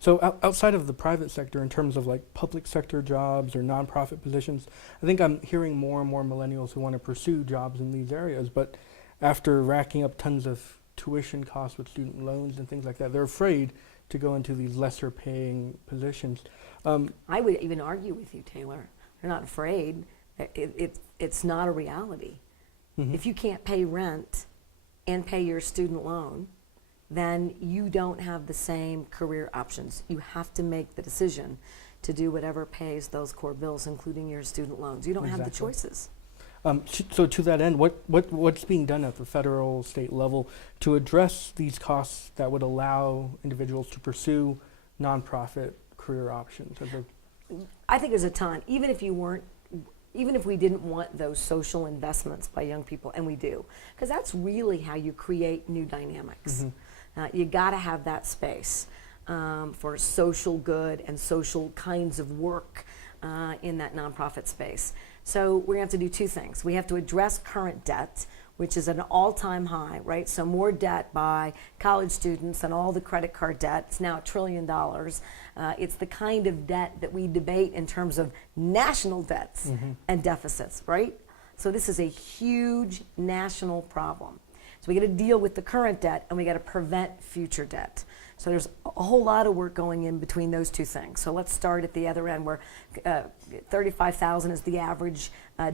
So outside of the private sector, in terms of like public sector jobs or nonprofit positions, I think I'm hearing more and more millennials who want to pursue jobs in these areas, but after racking up tons of tuition costs with student loans and things like that, they're afraid to go into these lesser paying positions. I would even argue with you, Taylor. They're not afraid. It's not a reality. Mhm. If you can't pay rent and pay your student loan, then you don't have the same career options. You have to make the decision to do whatever pays those core bills, including your student loans. You don't have the Exactly. choices. So to that end, what's being done at the federal, state level to address these costs that would allow individuals to pursue nonprofit career options? I think there's a ton. Even if we didn't want those social investments by young people, and we do, because that's really how you create new dynamics. You got to have that space for social good and social kinds of work in that nonprofit space. So we're going to have to do two things. We have to address current debt, which is at an all-time high, right? So more debt by college students and all the credit card debt. It's now $1 trillion. It's the kind of debt that we debate in terms of national debts and deficits, right? So this is a huge national problem. So we got to deal with the current debt, and we got to prevent future debt. So there's a whole lot of work going in between those two things. So let's start at the other end, where $35,000 is the average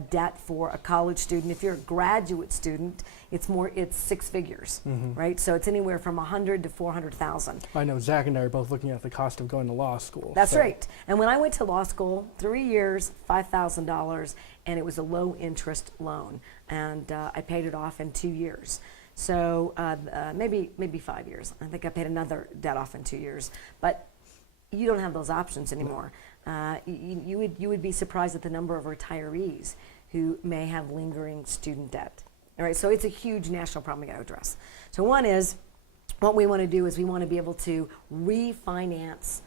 debt for a college student. If you're a graduate student, it's six figures, right? So it's anywhere from $100,000 to $400,000. I know Zach and I are both looking at the cost of going to law school. That's right. And when I went to law school, 3 years, $5,000, and it was a low interest loan, and I paid it off in 2 years. So maybe 5 years. I think I paid another debt off in 2 years. But you don't have those options anymore. You would be surprised at the number of retirees who may have lingering student debt. All right, so it's a huge national problem we got to address. So one is, what we want to do is we want to be able to refinance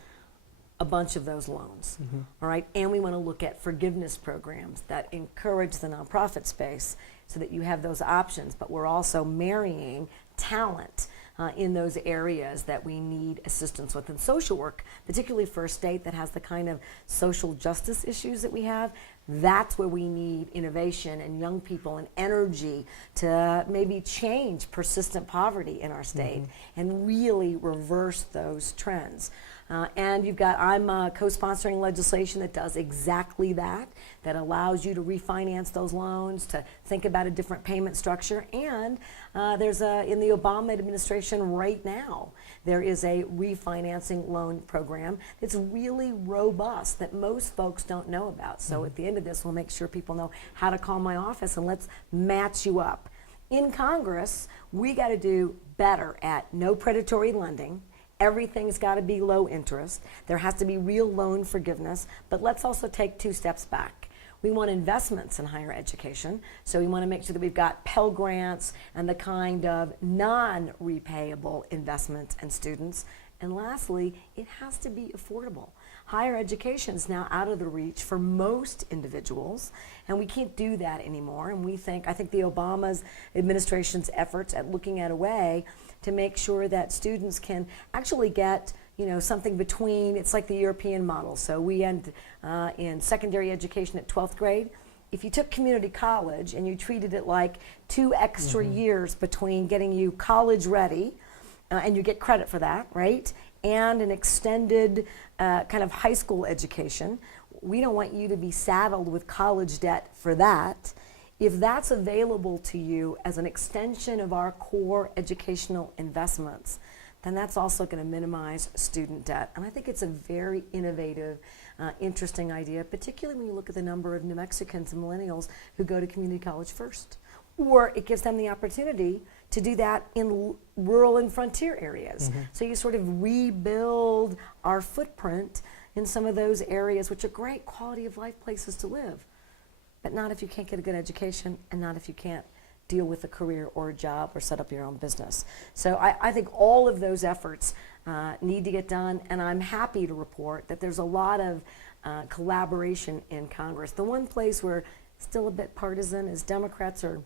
a bunch of those loans, all right? And we want to look at forgiveness programs that encourage the nonprofit space so that you have those options, but we're also marrying talent in those areas that we need assistance with. And social work, particularly for a state that has the kind of social justice issues that we have, that's where we need innovation and young people and energy to maybe change persistent poverty in our state and really reverse those trends. And I'm co-sponsoring legislation that does exactly that, that allows you to refinance those loans, to think about a different payment structure. And there's in the Obama administration right now, there is a refinancing loan program that's really robust that most folks don't know about. So at the end of this, we'll make sure people know how to call my office, and let's match you up. In Congress, we got to do better at no predatory lending. Everything's got to be low interest. There has to be real loan forgiveness, but let's also take 2 steps back. We want investments in higher education, so we want to make sure that we've got Pell Grants and the kind of non-repayable investments in students. And lastly, it has to be affordable. Higher education is now out of the reach for most individuals, and we can't do that anymore. And I think the Obama administration's efforts at looking at a way to make sure that students can actually get something between, it's like the European model. So we end in secondary education at 12th grade. If you took community college and you treated it like 2 extra years between getting you college ready, and you get credit for that, right? And an extended kind of high school education. We don't want you to be saddled with college debt for that. If that's available to you as an extension of our core educational investments, then that's also going to minimize student debt. And I think it's a very innovative, interesting idea, particularly when you look at the number of New Mexicans and millennials who go to community college first. Or it gives them the opportunity to do that in rural and frontier areas. So you sort of rebuild our footprint in some of those areas, which are great quality of life places to live. But not if you can't get a good education, and not if you can't deal with a career or a job or set up your own business. So I think all of those efforts need to get done, and I'm happy to report that there's a lot of collaboration in Congress. The one place where still a bit partisan is Democrats are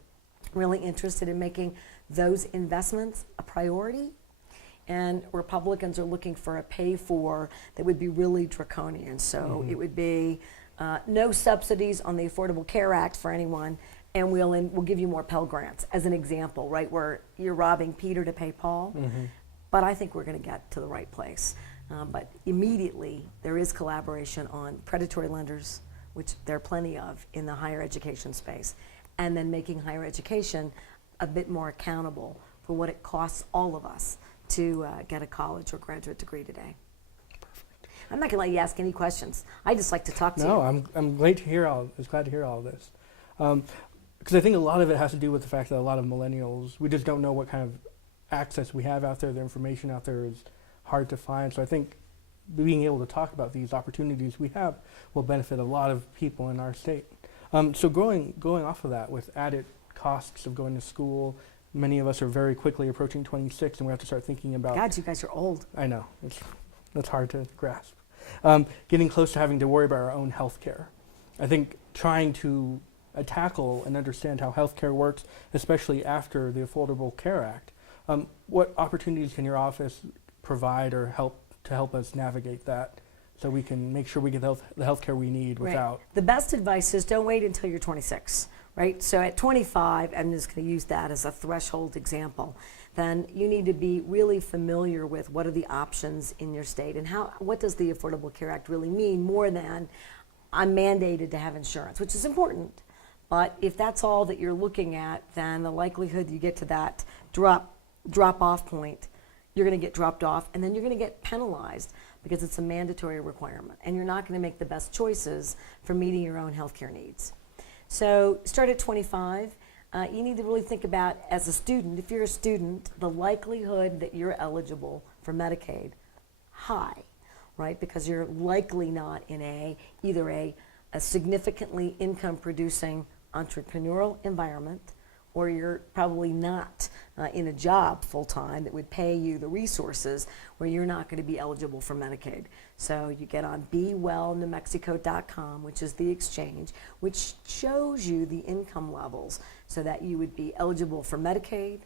really interested in making those investments a priority, and Republicans are looking for a pay for that would be really draconian. So it would be no subsidies on the Affordable Care Act for anyone, and we'll give you more Pell Grants, as an example, right, where you're robbing Peter to pay Paul. But I think we're going to get to the right place. But immediately, there is collaboration on predatory lenders, which there are plenty of in the higher education space, and then making higher education a bit more accountable for what it costs all of us to get a college or graduate degree today. Perfect. I'm not going to let you ask any questions. I just like to talk to you. No, I'm glad to hear all of this. Because I think a lot of it has to do with the fact that a lot of millennials, we just don't know what kind of access we have out there. The information out there is hard to find. So I think being able to talk about these opportunities we have will benefit a lot of people in our state. So going off of that, with added costs of going to school, many of us are very quickly approaching 26, and we have to start thinking about. God, you guys are old. I know, that's hard to grasp. Getting close to having to worry about our own health care. I think trying to tackle and understand how healthcare works, especially after the Affordable Care Act. What opportunities can your office provide or help us navigate that, so we can make sure we get the healthcare we need without? Right. The best advice is don't wait until you're 26, right? So at 25, I'm just going to use that as a threshold example, then you need to be really familiar with what are the options in your state and what does the Affordable Care Act really mean, more than I'm mandated to have insurance, which is important. But if that's all that you're looking at, then the likelihood you get to that drop-off point, you're going to get dropped off, and then you're going to get penalized because it's a mandatory requirement, and you're not going to make the best choices for meeting your own healthcare needs. So start at 25. You need to really think about, as a student, if you're a student, the likelihood that you're eligible for Medicaid, high, right? Because you're likely not in either a significantly income-producing entrepreneurial environment, or you're probably not in a job full-time that would pay you the resources where you're not going to be eligible for Medicaid. So you get on BeWellNewMexico.com, which is the exchange, which shows you the income levels so that you would be eligible for Medicaid.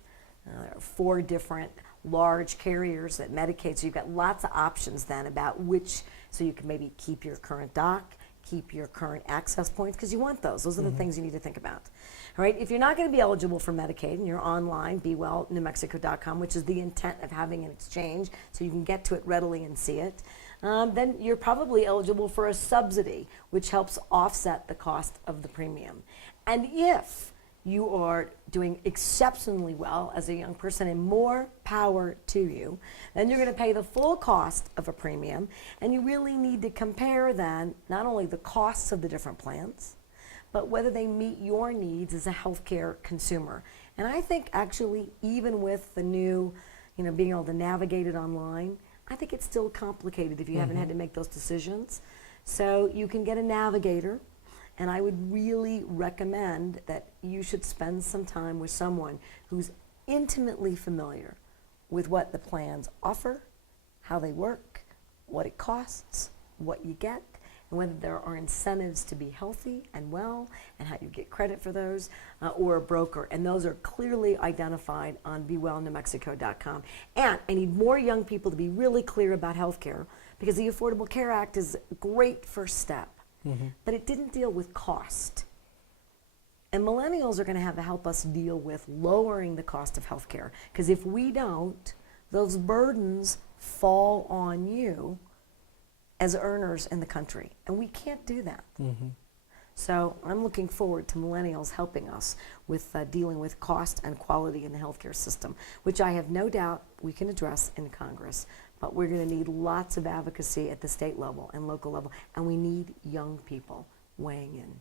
There are 4 different large carriers that Medicaid, so you've got lots of options then about which, so you can maybe keep your current doc, keep your current access points, because you want those. Those are the things you need to think about. All right, if you're not going to be eligible for Medicaid and you're online, BeWellNewMexico.com, which is the intent of having an exchange, so you can get to it readily and see it, then you're probably eligible for a subsidy, which helps offset the cost of the premium. And if you are doing exceptionally well as a young person, and more power to you, then you're going to pay the full cost of a premium, and you really need to compare then not only the costs of the different plans, but whether they meet your needs as a healthcare consumer. And I think actually, even with the new, being able to navigate it online, I think it's still complicated if you haven't had to make those decisions. So you can get a navigator. And I would really recommend that you should spend some time with someone who's intimately familiar with what the plans offer, how they work, what it costs, what you get, and whether there are incentives to be healthy and well, and how you get credit for those, or a broker. And those are clearly identified on BeWellNewMexico.com. And I need more young people to be really clear about healthcare, because the Affordable Care Act is a great first step. But it didn't deal with cost. And millennials are going to have to help us deal with lowering the cost of healthcare. Because if we don't, those burdens fall on you as earners in the country. And we can't do that. So I'm looking forward to millennials helping us with dealing with cost and quality in the healthcare system, which I have no doubt we can address in Congress. But we're going to need lots of advocacy at the state level and local level, and we need young people weighing in.